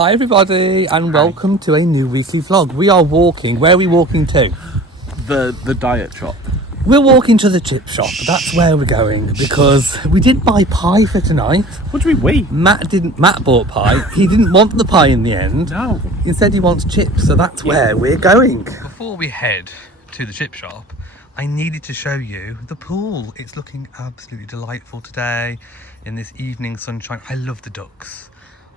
Hi everybody and welcome to a new weekly vlog. We are walking. Where are we walking to? The diet shop. We're walking to the chip shop. That's where we're going because we did buy pie for tonight. What do we? Matt bought pie. He didn't want the pie in the end. No. Instead he wants chips, so that's where we're going. Before we head to the chip shop, I needed to show you the pool. It's looking absolutely delightful today in this evening sunshine. I love the ducks.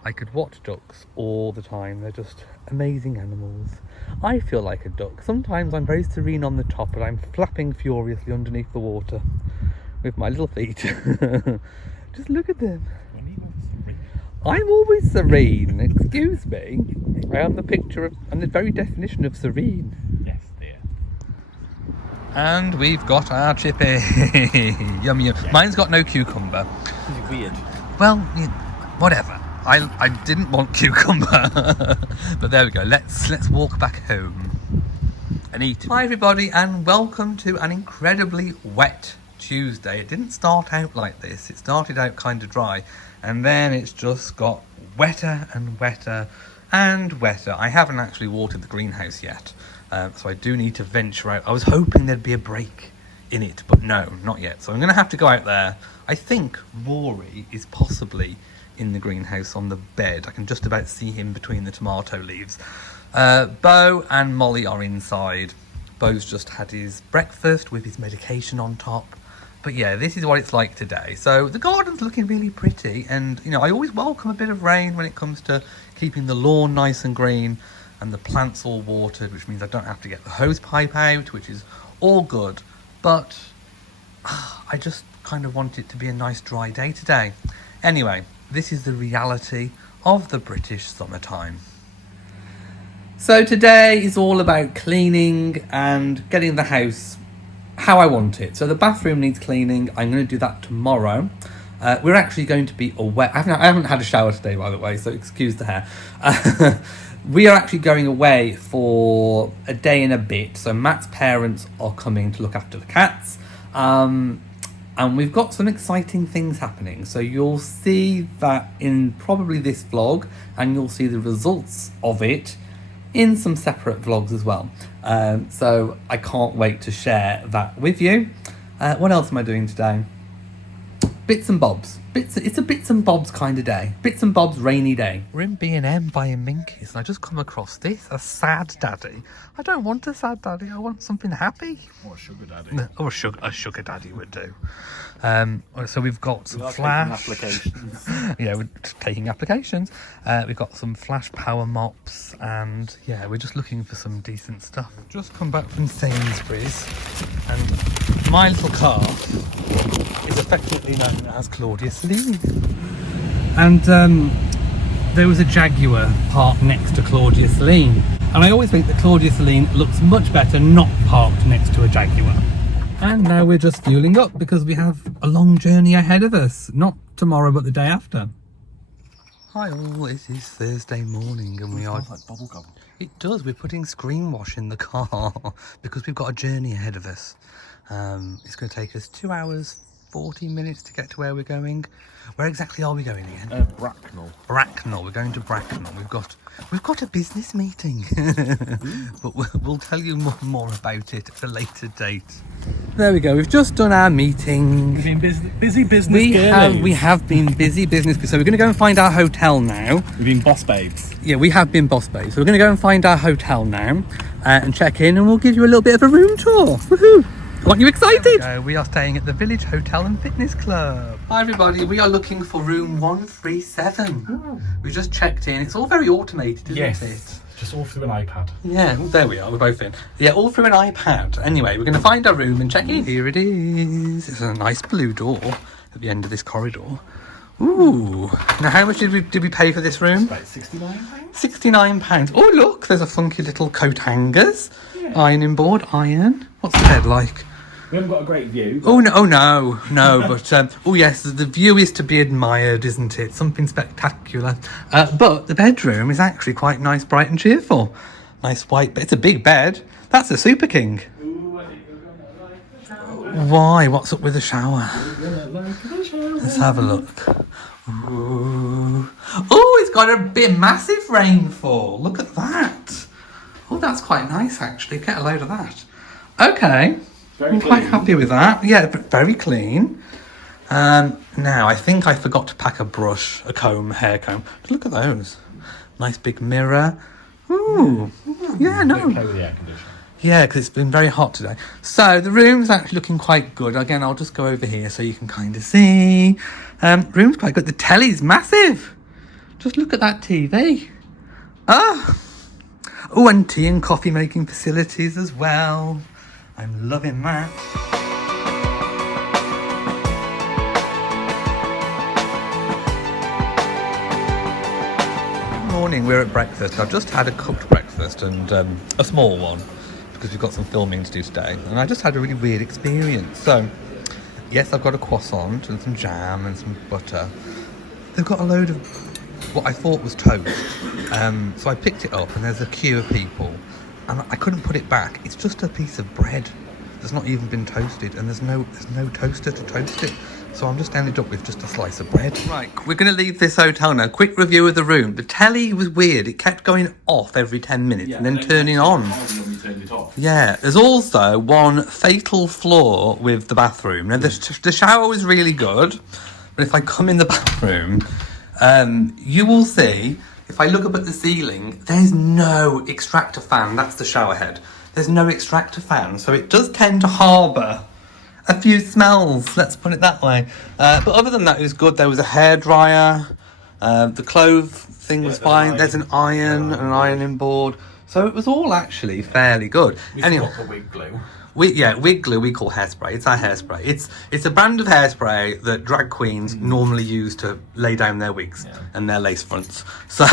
I could watch ducks all the time. They're just amazing animals. I feel like a duck. Sometimes I'm very serene on the top, but I'm flapping furiously underneath the water with my little feet. Just look at them. I'm always serene. Excuse me. I am the picture of, I'm the very definition of serene. Yes, dear. And we've got our chippy. Yum yum. Yeah. Mine's got no cucumber. It's weird. Well, whatever. I didn't want cucumber, but there we go. Let's walk back home and eat. Hi everybody, and welcome to an incredibly wet Tuesday. It didn't start out like this. It started out kind of dry, and then it's just got wetter and wetter and wetter. I haven't actually watered the greenhouse yet, so I do need to venture out. I was hoping there'd be a break in it, but no, not yet. So I'm going to have to go out there. I think Rory is possibly in the greenhouse on the bed. I can just about see him between the tomato leaves. Bo and Molly are inside. Bo's just had his breakfast with his medication on top. But yeah, this is what it's like today. So the garden's looking really pretty, and you know, I always welcome a bit of rain when it comes to keeping the lawn nice and green and the plants all watered, which means I don't have to get the hose pipe out, which is all good. But I just kind of want it to be a nice dry day today. Anyway, this is the reality of the British summertime. So today is all about cleaning and getting the house how I want it. So the bathroom needs cleaning. I'm going to do that tomorrow. We're actually going to be away. I haven't had a shower today, by the way, so excuse the hair. We are actually going away for a day and a bit. So Matt's parents are coming to look after the cats. And we've got some exciting things happening. So you'll see that in probably this vlog, and you'll see the results of it in some separate vlogs as well. So I can't wait to share that with you. What else am I doing today? Bits and bobs. It's a bits and bobs kind of day. Bits and bobs rainy day. We're in B&M buying minkies, and I just come across this, a sad daddy. I don't want a sad daddy, I want something happy. Or a sugar daddy. No, or a sugar daddy would do. So we've got some flash applications. Yeah, we're taking applications. We've got some flash power mops, and yeah, we're just looking for some decent stuff. Just come back from Sainsbury's, and my little car is effectively known as Claudia Celine. And there was a Jaguar parked next to Claudia Celine. And I always think that Claudia Celine looks much better not parked next to a Jaguar. And now we're just fueling up because we have a long journey ahead of us. Not tomorrow, but the day after. Hi all, it is Thursday morning and we are... It smells like bubblegum. It does, we're putting screen wash in the car because we've got a journey ahead of us. It's going to take us 2 hours, 40 minutes to get to where we're going. Where exactly are we going again? Bracknell. Bracknell. We're going to Bracknell. We've got a business meeting, but we'll tell you more about it at a later date. There we go. We've just done our meeting. We've been busy business. We have been busy business. So we're going to go and find our hotel now. We've been boss babes. Yeah, we have been boss babes. So we're going to go and find our hotel now and check in, and we'll give you a little bit of a room tour. Woohoo! Aren't you excited? We are staying at the Village Hotel and Fitness Club. Hi everybody, we are looking for room 137. Oh. We just checked in. It's all very automated, isn't it? Just all through an iPad. Yeah, well, there we are, we're both in. Yeah, all through an iPad. Anyway, we're going to find our room and check in. Here it is. It's a nice blue door at the end of this corridor. Ooh. Now how much did we pay for this room? It's about £69. £69. Oh look, there's a funky little coat hangers. Yeah. Ironing board, iron. What's the bed like? We haven't got a great view. Oh no, but oh yes, the view is to be admired, isn't it? Something spectacular. But the bedroom is actually quite nice, bright and cheerful. Nice white bed. It's a big bed. That's a Super King. Ooh, I think we're gonna like the shower. Why? What's up with the shower? We're gonna like the shower. Let's have a look. Ooh. Oh, it's got a bit massive rainfall. Look at that. Oh, that's quite nice actually. Get a load of that. Okay. I'm quite happy with that. Yeah, but very clean. Now, I think I forgot to pack a brush, a comb, hair comb. Look at those. Nice big mirror. Ooh. Yeah, no. Play with the air conditioner. Yeah, because it's been very hot today. So the room's actually looking quite good. Again, I'll just go over here so you can kind of see. Room's quite good. The telly's massive. Just look at that TV. Oh, and tea and coffee making facilities as well. I'm loving that. Good morning, we're at breakfast. I've just had a cooked breakfast and a small one because we've got some filming to do today. And I just had a really weird experience. So, yes, I've got a croissant and some jam and some butter. They've got a load of what I thought was toast. So I picked it up and there's a queue of people. And I couldn't put it back. It's just a piece of bread that's not even been toasted, and there's no toaster to toast it. So I'm just ended up with just a slice of bread. Right, we're going to leave this hotel now. Quick review of the room. The telly was weird. It kept going off every 10 minutes and then turning on. Yeah, there's also one fatal flaw with the bathroom. Now, the shower was really good, but if I come in the bathroom, you will see, if I look up at the ceiling, there's no extractor fan. That's the shower head. There's no extractor fan, so it does tend to harbour a few smells, let's put it that way. But other than that, it was good. There was a hairdryer. The clove thing was fine. There's an iron, an ironing board. So it was all actually fairly good. Anyway, the wig glue. Wig glue we call hairspray. It's our hairspray. It's a brand of hairspray that drag queens normally use to lay down their wigs and their lace fronts. So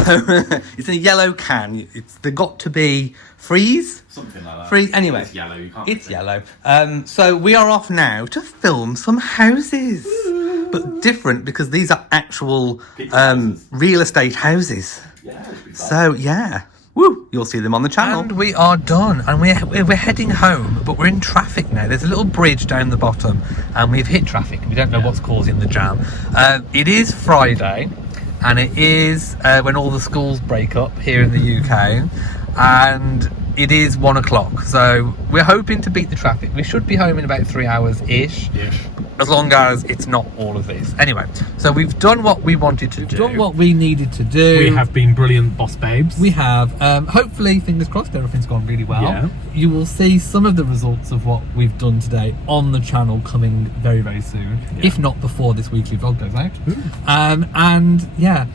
it's in a yellow can. They've got to be freeze. Something like that. Freeze. Anyway, it's yellow. You can't. It's yellow. So we are off now to film some houses, but different because these are actual real estate houses. Yeah. So yeah. Woo! You'll see them on the channel. And we are done, and we're heading home, but we're in traffic now. There's a little bridge down the bottom, and we've hit traffic. We don't know what's causing the jam. It is Friday, and it is when all the schools break up here in the UK, and it is 1 o'clock. So we're hoping to beat the traffic. We should be home in about 3 hours-ish. As long as it's not all of this. Anyway, so we've done what we wanted to do. Done what we needed to do. We have been brilliant boss babes. We have. Hopefully, fingers crossed, everything's gone really well. Yeah. You will see some of the results of what we've done today on the channel coming very, very soon. Yeah. If not before this weekly vlog goes out. And yeah,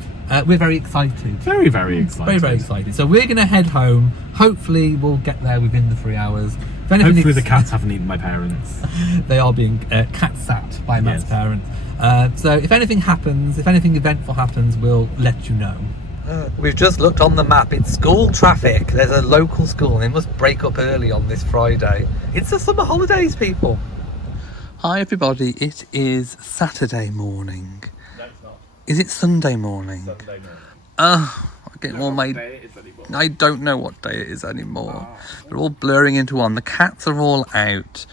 we're very excited. Very, very excited. Very, very excited. So we're going to head home. Hopefully, we'll get there within the 3 hours. Hopefully the cats haven't eaten my parents. They are being cat-sat by Matt's parents. So if anything happens, if anything eventful happens, we'll let you know. We've just looked on the map. It's school traffic. There's a local school and it must break up early on this Friday. It's the summer holidays, people. Hi everybody, it is Saturday morning. No, it's not. Is it Sunday morning? Sunday morning. I get all my... I don't know what day it is anymore. They're all blurring into one. The cats are all out.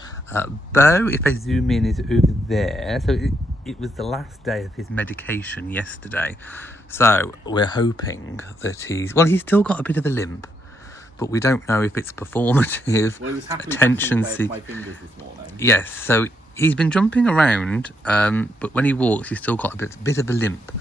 Bo, if I zoom in, is over there. So it was the last day of his medication yesterday. So we're hoping that he's still got a bit of a limp, but we don't know if it's performative, Well, he was attention seeking. my fingers this morning. Yes, so he's been jumping around, but when he walks, he's still got a bit of a limp.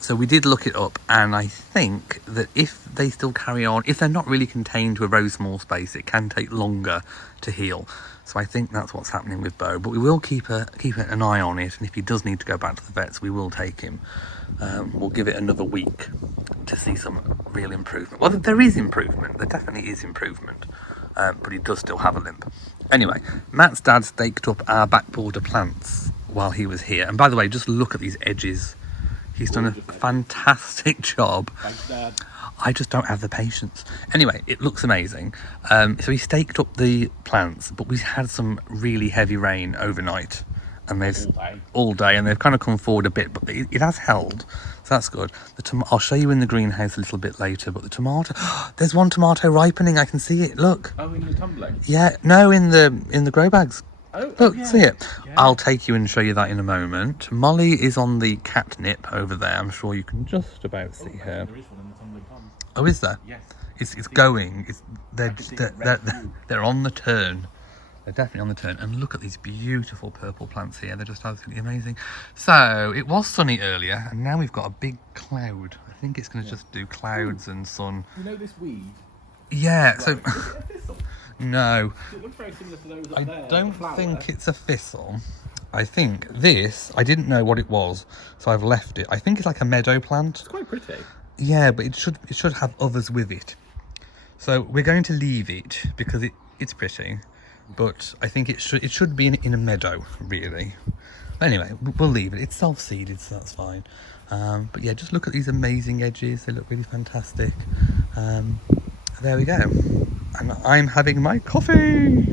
So we did look it up, and I think that if they still carry on, if they're not really contained to a very small space, it can take longer to heal. So I think that's what's happening with Bo, but we will keep an eye on it, and if he does need to go back to the vets, we will take him. We'll give it another week to see some real improvement. Well, there is improvement. There definitely is improvement, but he does still have a limp. Anyway, Matt's dad staked up our back border plants while he was here, and by the way, just look at these edges. He's done a fantastic job. Thanks, Dad. I just don't have the patience. Anyway, it looks amazing. So he staked up the plants, but we had some really heavy rain overnight. And they've all day, and they've kind of come forward a bit, but it has held. So that's good. I'll show you in the greenhouse a little bit later, but the tomato... there's one tomato ripening. I can see it. Look. Oh, in the tumbling? Yeah. No, in the grow bags. Look, yeah. see it. Yeah. I'll take you and show you that in a moment. Molly is on the catnip over there. I'm sure you can just about see her. There is one in the tumbling pond. Oh, is there? Yes. It's going. They're, see they're, the red they're, hue. they're on the turn. They're definitely on the turn. And look at these beautiful purple plants here. They're just absolutely amazing. So it was sunny earlier, and now we've got a big cloud. I think it's going to just do clouds and sun. You know this weed? Yeah. So Is it a thistle? no, It looks very similar to those up I there. don't the flower. think it's a thistle. I think this. I didn't know what it was, so I've left it. I think it's like a meadow plant. It's quite pretty. Yeah, but it should have others with it. So we're going to leave it because it's pretty, but I think it should be in a meadow really. But anyway, we'll leave it. It's self-seeded, so that's fine. But yeah, just look at these amazing edges. They look really fantastic. There we go. And I'm having my coffee.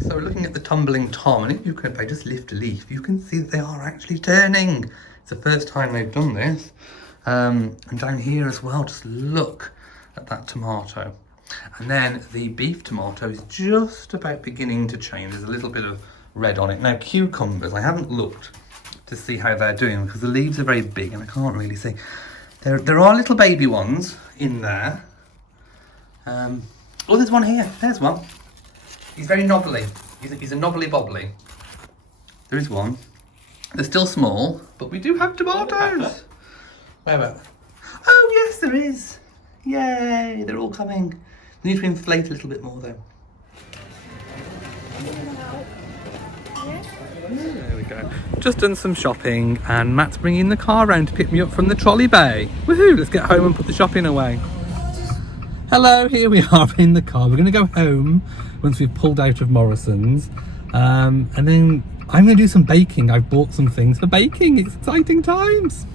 So we're looking at the tumbling tom, and if I just lift a leaf, you can see that they are actually turning. It's the first time they've done this. And down here as well, just look at that tomato. And then the beef tomato is just about beginning to change. There's a little bit of red on it. Now cucumbers, I haven't looked to see how they're doing because the leaves are very big and I can't really see. There are little baby ones in there. Oh, there's one here. There's one. He's very knobbly. He's a knobbly bobbly. There is one. They're still small, but we do have tomatoes. Where about? Oh yes, there is. Yay! They're all coming. Need to inflate a little bit more though. There we go. Just done some shopping, and Matt's bringing the car round to pick me up from the trolley bay. Woohoo! Let's get home and put the shopping away. Hello, here we are in the car. We're going to go home once we've pulled out of Morrison's, and then I'm going to do some baking. I've bought some things for baking. It's exciting times.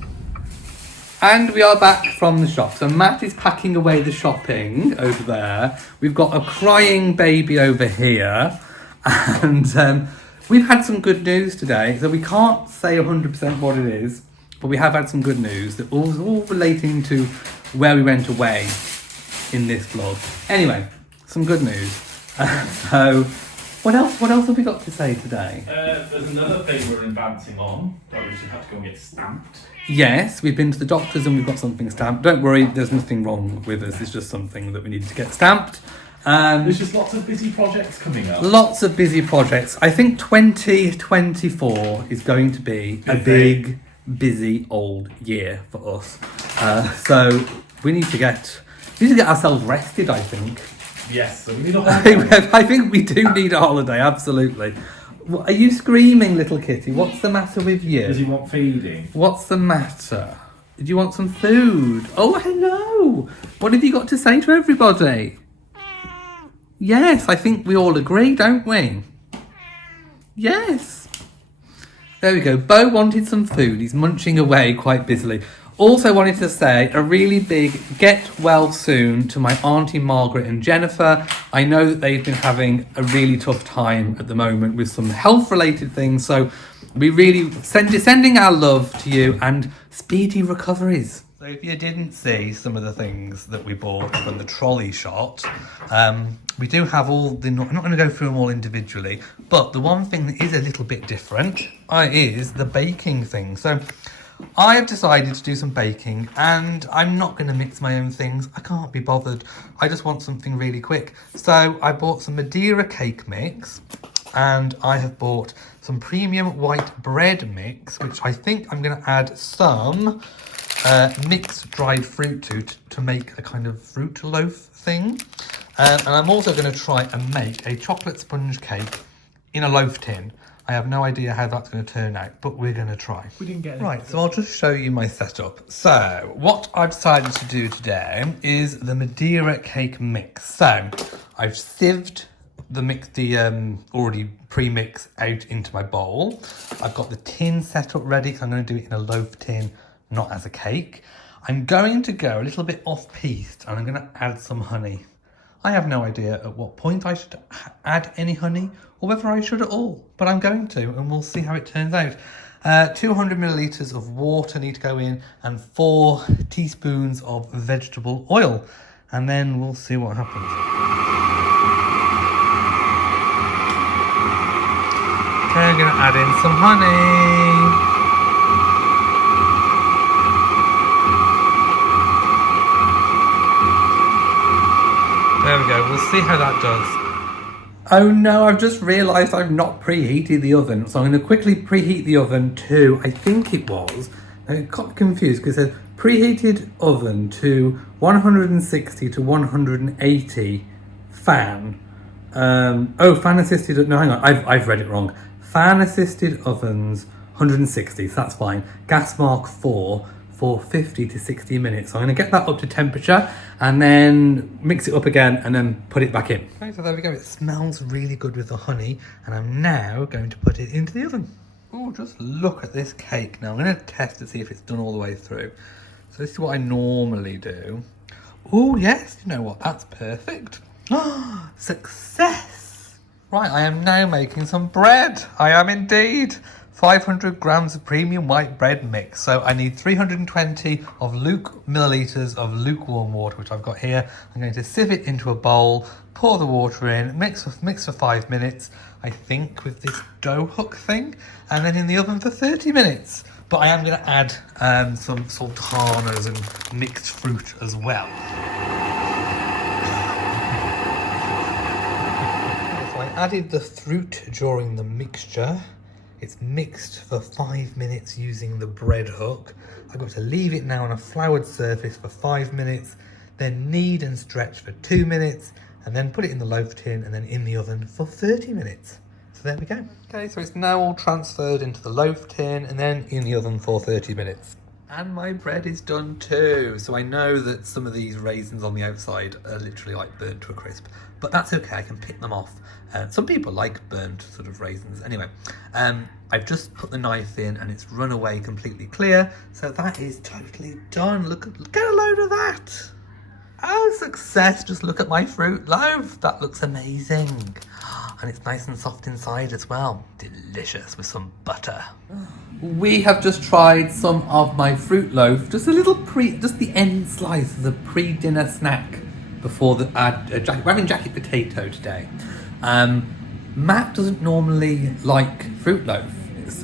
And we are back from the shop. So Matt is packing away the shopping over there. We've got a crying baby over here. And we've had some good news today. So we can't say 100% what it is, but we have had some good news that all relating to where we went away in this vlog. Anyway, some good news. So what else have we got to say today? There's another thing we're advancing on that we should have to go and get stamped. Yes, we've been to the doctors and we've got something stamped. Don't worry, there's nothing wrong with us. It's just something that we need to get stamped. There's just lots of busy projects coming up. Lots of busy projects. I think 2024 is going to be a big, busy old year for us. So we need to get ourselves rested, I think. Yes, so we need a holiday. I think we do need a holiday, absolutely. Are you screaming, little kitty? What's the matter with you? Does he want feeding? What's the matter? Do you want some food? Oh, hello. What have you got to say to everybody? Yes, I think we all agree, don't we? Yes. There we go. Bo wanted some food. He's munching away quite busily. Also wanted to say a really big get well soon to my Auntie Margaret and Jennifer. I know that they've been having a really tough time at the moment with some health related things. So we really sending our love to you and speedy recoveries. So if you didn't see some of the things that we bought from the trolley shot, we do have all the, I'm not going to go through them all individually, but the one thing that is a little bit different is the baking thing. So I have decided to do some baking and I'm not going to mix my own things. I can't be bothered. I just want something really quick. So I bought some Madeira cake mix and I have bought some premium white bread mix, which I think I'm going to add some mixed dried fruit to make a kind of fruit loaf thing. And I'm also going to try and make a chocolate sponge cake in a loaf tin. I have no idea how that's going to turn out, but we're going to try. We didn't get it. Right, so I'll just show you my setup. So, what I've decided to do today is the Madeira cake mix. So, I've sieved the already pre-mix out into my bowl. I've got the tin set up ready, because I'm going to do it in a loaf tin, not as a cake. I'm going to go a little bit off-piste, and I'm going to add some honey. I have no idea at what point I should add any honey or whether I should at all, but I'm going to, and we'll see how it turns out. 200 millilitres of water need to go in and 4 teaspoons of vegetable oil, and then we'll see what happens. I'm going to add in some honey. There we go, we'll see how that does. Oh no, I've just realised I've not preheated the oven. So I'm going to quickly preheat the oven to, I think it was, I got confused because it said preheated oven to 160 to 180 fan. Fan assisted, no hang on, I've read it wrong. Fan assisted ovens 160, so that's fine. Gas mark 4 for 50 to 60 minutes. So I'm going to get that up to temperature and then mix it up again and then put it back in. Okay, so there we go. It smells really good with the honey and I'm now going to put it into the oven. Oh, just look at this cake. Now I'm going to test to see if it's done all the way through. So this is what I normally do. Oh yes, you know what? That's perfect. Oh, success! Right, I am now making some bread. I am indeed. 500 grams of premium white bread mix. So I need 320 of milliliters of lukewarm water, which I've got here. I'm going to sieve it into a bowl, pour the water in, mix for 5 minutes, I think, with this dough hook thing, and then in the oven for 30 minutes. But I am going to add some sultanas and mixed fruit as well. So I added the fruit during the mixture. It's mixed for 5 minutes using the bread hook. I've got to leave it now on a floured surface for 5 minutes, then knead and stretch for 2 minutes, and then put it in the loaf tin and then in the oven for 30 minutes. So there we go. Okay, so it's now all transferred into the loaf tin and then in the oven for 30 minutes. And my bread is done too. So I know that some of these raisins on the outside are literally like burnt to a crisp, but that's okay, I can pick them off. Some people like burnt sort of raisins. Anyway, I've just put the knife in and it's run away completely clear. So that is totally done. Look at a load of that. Oh, success. Just look at my fruit loaf. That looks amazing. And it's nice and soft inside as well. Delicious with some butter. We have just tried some of my fruit loaf. Just the end slice of the pre-dinner snack before we're having jacket potato today. Matt doesn't normally like fruit loaf,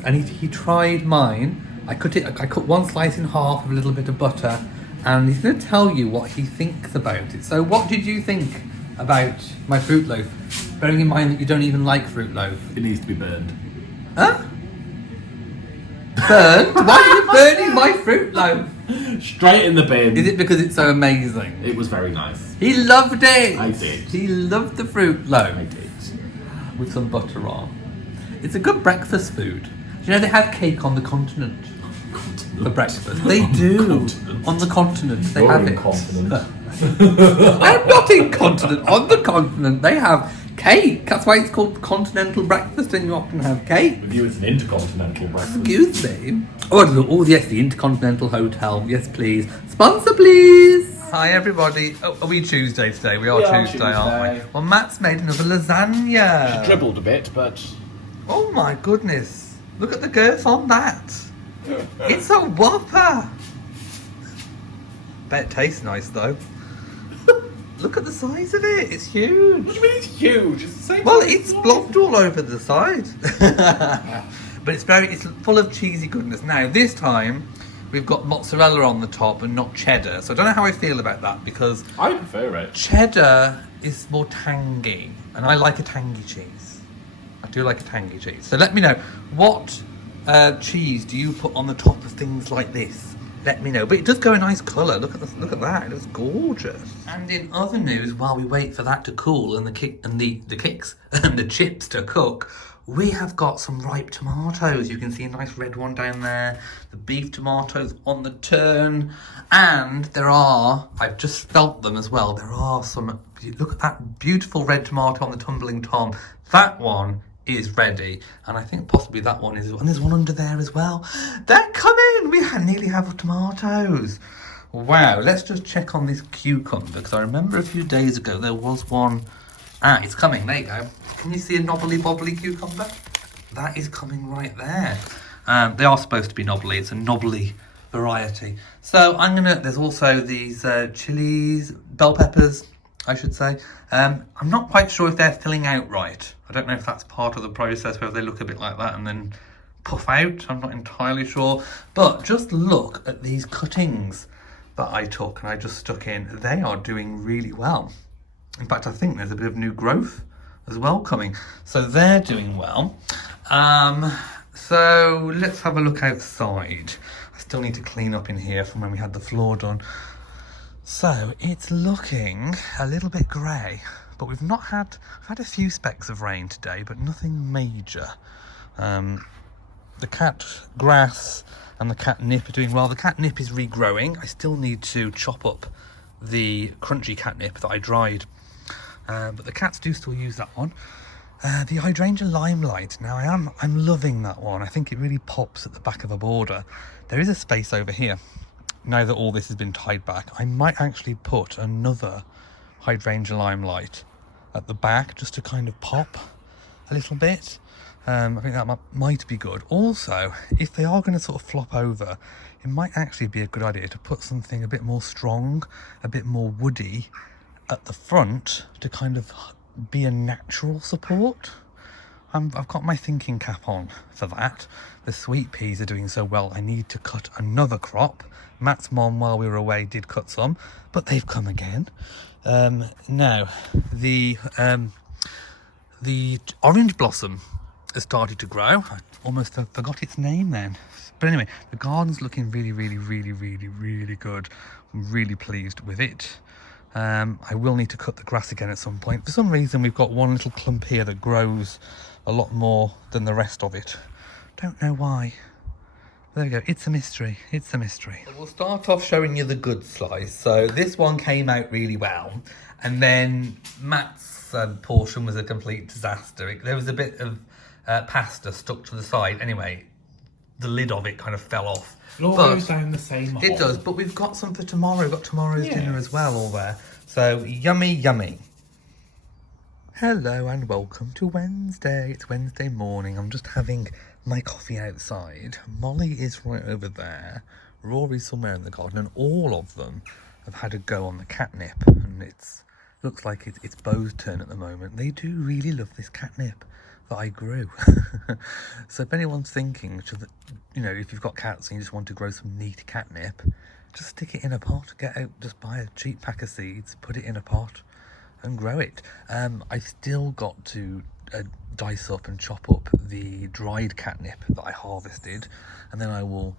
and he tried mine. I cut one slice in half with a little bit of butter, and he's going to tell you what he thinks about it. So what did you think about my fruit loaf? Bearing in mind that you don't even like fruit loaf. It needs to be burned. Huh? Burned? Why are you burning my fruit loaf? Straight in the bin. Is it because it's so amazing? It was very nice. He loved it. I did. He loved the fruit loaf. I did. With some butter on. It's a good breakfast food. Do you know they have cake on the continent for breakfast? They do. On the continent, they have it. I'm not incontinent. On the continent, they have cake. That's why it's called continental breakfast, and you often have cake. With you, it's an intercontinental breakfast. Excuse me. Oh yes, the Intercontinental Hotel. Yes, please. Sponsor, please. Hi, everybody. Oh, are we Tuesday today? We are Tuesday, aren't we? Well, Matt's made another lasagna. She dribbled a bit, but... Oh my goodness. Look at the girth on that. It's a whopper. Bet it tastes nice, though. Look at the size of it. It's huge. What do you mean it's huge? It's the same Well, size it's as mine. blocked all over the side. But it's full of cheesy goodness. Now, this time, we've got mozzarella on the top and not cheddar. So I don't know how I feel about that because I prefer it. cheddar is more tangy. And I like a tangy cheese. I do like a tangy cheese. So let me know, what cheese do you put on the top of things like this? Let me know. But it does go a nice colour. Look at that. It looks gorgeous. And in other news, while we wait for that to cool and the kicks and the chips to cook, we have got some ripe tomatoes. You can see a nice red one down there. The beef tomatoes on the turn. And I've just felt them as well. There are some, look at that beautiful red tomato on the tumbling tom. That one is ready, and I think possibly that one is, and there's one under there as well. They're coming. We nearly have tomatoes. Wow, let's just check on this cucumber, because I remember a few days ago there was one. It's coming. There you go. Can you see a knobbly bobbly cucumber? That is coming right there. They are supposed to be knobbly. It's a knobbly variety. So there's also these chilies, bell peppers, I should say. I'm not quite sure if they're filling out right. I don't know if that's part of the process, whether they look a bit like that and then puff out. I'm not entirely sure. But just look at these cuttings that I took and I just stuck in. They are doing really well. In fact, I think there's a bit of new growth as well coming. So they're doing well. So let's have a look outside. I still need to clean up in here from when we had the floor done. So it's looking a little bit grey, but we've had a few specks of rain today, but nothing major. The cat grass and the catnip are doing well. The catnip is regrowing. I still need to chop up the crunchy catnip that I dried, but the cats do still use that one. The hydrangea limelight, now I'm loving that one. I think it really pops at the back of a border. There is a space over here. Now that all this has been tied back, I might actually put another hydrangea limelight at the back just to kind of pop a little bit. I think that might be good. Also, if they are going to sort of flop over, it might actually be a good idea to put something a bit more strong, a bit more woody at the front to kind of be a natural support. I've got my thinking cap on for that. The sweet peas are doing so well, I need to cut another crop. Matt's mom, while we were away, did cut some, but they've come again. Now, the orange blossom has started to grow. I almost forgot its name then. But anyway, the garden's looking really, really, really, really, really good. I'm really pleased with it. I will need to cut the grass again at some point. For some reason, we've got one little clump here that grows a lot more than the rest of it. Don't know why. There we go. It's a mystery. It's a mystery. We'll start off showing you the good slice. So this one came out really well. And then Matt's portion was a complete disaster. There was a bit of pasta stuck to the side. Anyway, the lid of it kind of fell off. It all goes down the same hole. It does, but we've got some for tomorrow. We've got tomorrow's dinner as well all there. So yummy, yummy. Hello and welcome to Wednesday. It's Wednesday morning. I'm just having my coffee outside. Molly is right over there. Rory's somewhere in the garden, and all of them have had a go on the catnip. And looks like it's Bo's turn at the moment. They do really love this catnip that I grew. So if anyone's thinking, if you've got cats and you just want to grow some neat catnip, just stick it in a pot. Just buy a cheap pack of seeds, put it in a pot, and grow it. I've still got to dice up and chop up the dried catnip that I harvested, and then I will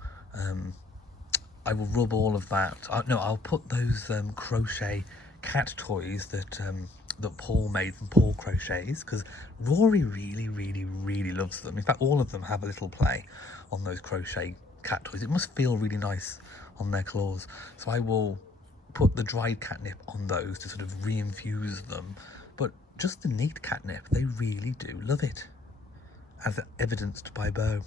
rub all of that. I'll put those crochet cat toys that Paul made from Paul Crochets, because Rory really, really, really loves them. In fact, all of them have a little play on those crochet cat toys. It must feel really nice on their claws. So I will put the dried catnip on those to sort of re-infuse them. But just the neat catnip, they really do love it, as evidenced by Bo.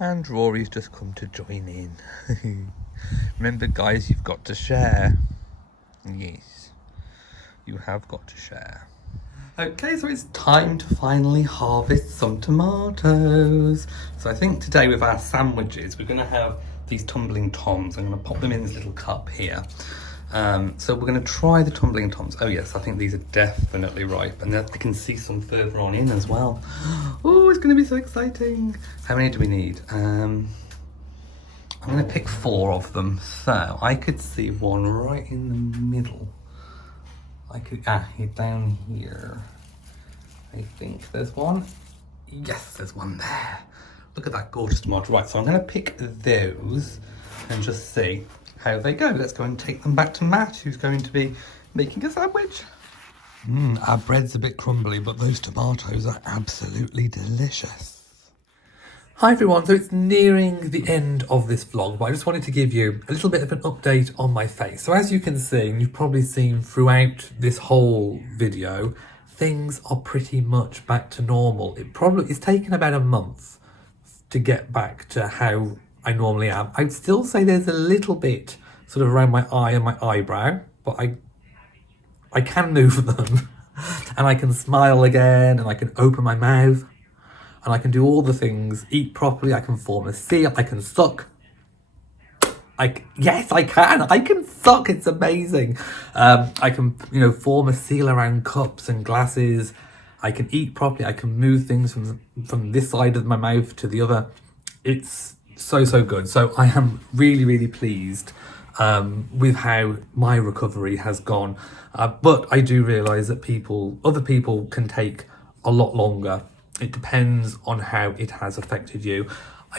And Rory's just come to join in. Remember, guys, you've got to share. Yes, you have got to share. Okay, so it's time to finally harvest some tomatoes. So I think today with our sandwiches, we're going to have these tumbling toms. I'm going to pop them in this little cup here. So we're going to try the tumbling toms. Oh yes, I think these are definitely ripe, and I can see some further on in as well. Oh, it's going to be so exciting. How many do we need? I'm going to pick 4 of them. So I could see one right in the middle. Down here. I think there's one. Yes, there's one there. Look at that gorgeous tomato. Right, so I'm going to pick those and just see how they go. Let's go and take them back to Matt, who's going to be making a sandwich. Our bread's a bit crumbly, but those tomatoes are absolutely delicious. Hi everyone, so it's nearing the end of this vlog, but I just wanted to give you a little bit of an update on my face. So as you can see, and you've probably seen throughout this whole video, things are pretty much back to normal. It's taken about a month to get back to how I normally am. I'd still say there's a little bit sort of around my eye and my eyebrow, but I can move them and I can smile again, and I can open my mouth. And I can do all the things, eat properly, I can form a seal, I can suck. Yes, I can stock. It's amazing. I can, form a seal around cups and glasses. I can eat properly. I can move things from this side of my mouth to the other. It's so good. So I am really pleased with how my recovery has gone. But I do realise that other people can take a lot longer. It depends on how it has affected you.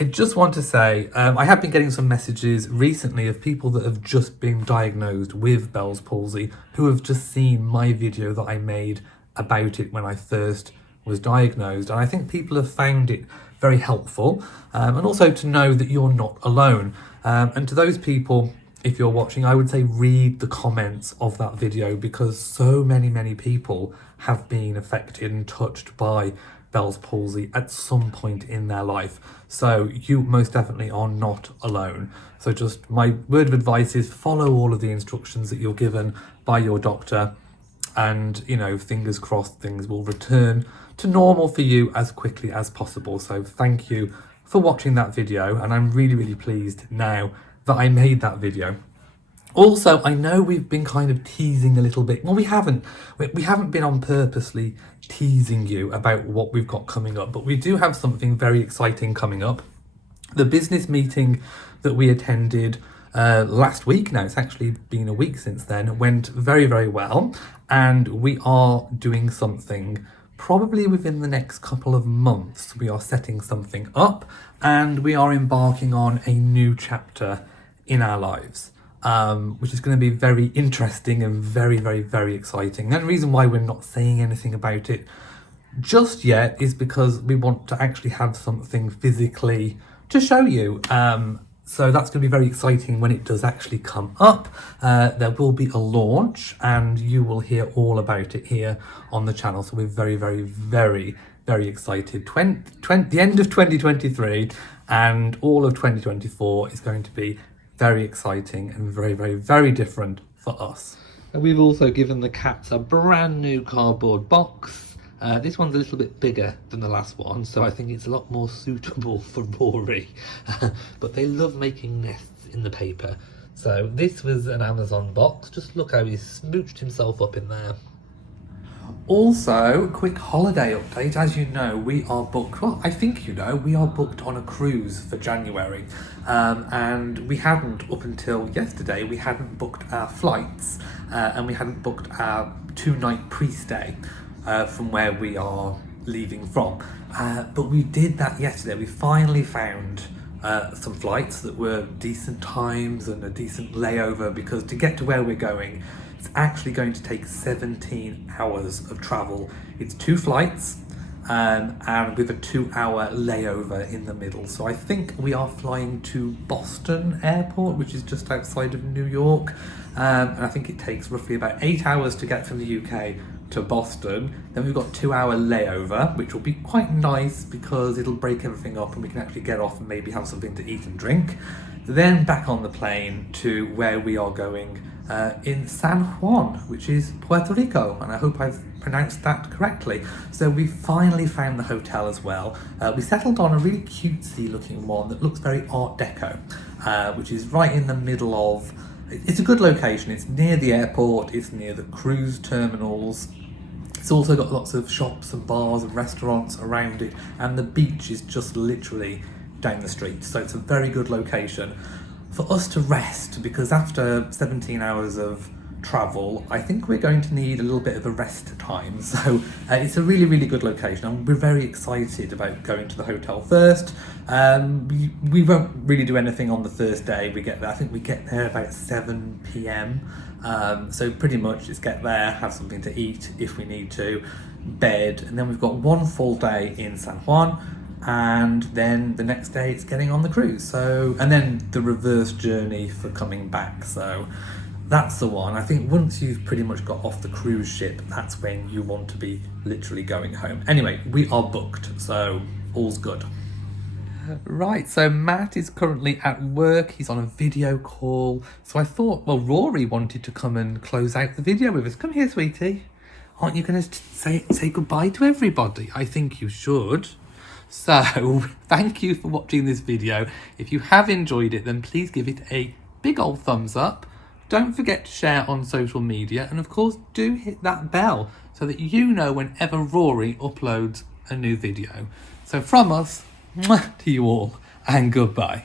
I just want to say, I have been getting some messages recently of people that have just been diagnosed with Bell's palsy, who have just seen my video that I made about it when I first was diagnosed. And I think people have found it very helpful, and also to know that you're not alone. And to those people, if you're watching, I would say read the comments of that video, because so many people have been affected and touched by Bell's palsy at some point in their life. So you most definitely are not alone. So just my word of advice is follow all of the instructions that you're given by your doctor, and fingers crossed things will return to normal for you as quickly as possible. So thank you for watching that video, and I'm really pleased now that I made that video. Also, I know we've been kind of teasing a little bit. Well, we haven't been on purposely teasing you about what we've got coming up, but we do have something very exciting coming up. The business meeting that we attended last week, now it's actually been a week since then, went very well, and we are doing something probably within the next couple of months. We are setting something up, and we are embarking on a new chapter in our lives, which is going to be very interesting and very exciting. And the reason why we're not saying anything about it just yet is because we want to actually have something physically to show you. So that's going to be very exciting when it does actually come up. There will be a launch, and you will hear all about it here on the channel. So we're very excited. The end of 2023 and all of 2024 is going to be very exciting and very different for us. And we've also given the cats a brand new cardboard box. This one's a little bit bigger than the last one, so I think it's a lot more suitable for Rory. But they love making nests in the paper. So this was an Amazon box. Just look how he's smooched himself up in there. Also, quick holiday update. As you know, we are booked, well, I think we are booked on a cruise for January. And we hadn't, up until yesterday, we hadn't booked our flights, and we hadn't booked our 2-night pre-stay from where we are leaving from. But we did that yesterday. We finally found some flights that were decent times and a decent layover, because to get to where we're going, it's actually going to take 17 hours of travel. It's 2 flights, and with a 2-hour layover in the middle. So I think we are flying to Boston Airport, which is just outside of New York. And I think it takes roughly about 8 hours to get from the UK to Boston. Then we've got a 2-hour layover, which will be quite nice because it'll break everything up and we can actually get off and maybe have something to eat and drink. Then back on the plane to where we are going in San Juan, which is Puerto Rico, and I hope I've pronounced that correctly. So we finally found the hotel as well. We settled on a really cutesy looking one that looks very Art Deco, which is right in the middle of, it's a good location. It's near the airport, it's near the cruise terminals. It's also got lots of shops and bars and restaurants around it, and the beach is just literally down the street. So it's a very good location for us to rest, because after 17 hours of travel, I think we're going to need a little bit of a rest time. So it's a really good location, and we're very excited about going to the hotel first. We won't really do anything on the first day we get there. I think we get there about 7 p.m. So pretty much just get there, have something to eat if we need to, bed, and then we've got 1 full day in San Juan. And then the next day it's getting on the cruise. So, and then the reverse journey for coming back. So that's the one. I think once you've pretty much got off the cruise ship, that's when you want to be literally going home. Anyway, we are booked, so all's good. Right, so Matt is currently at work. He's on a video call. So I thought, well, Rory wanted to come and close out the video with us. Come here, sweetie. Aren't you going to say goodbye to everybody? I think you should. So, thank you for watching this video. If you have enjoyed it, then please give it a big old thumbs up. Don't forget to share on social media, and of course do hit that bell so that you know whenever Rory uploads a new video. So from us, mwah, to you all, and goodbye.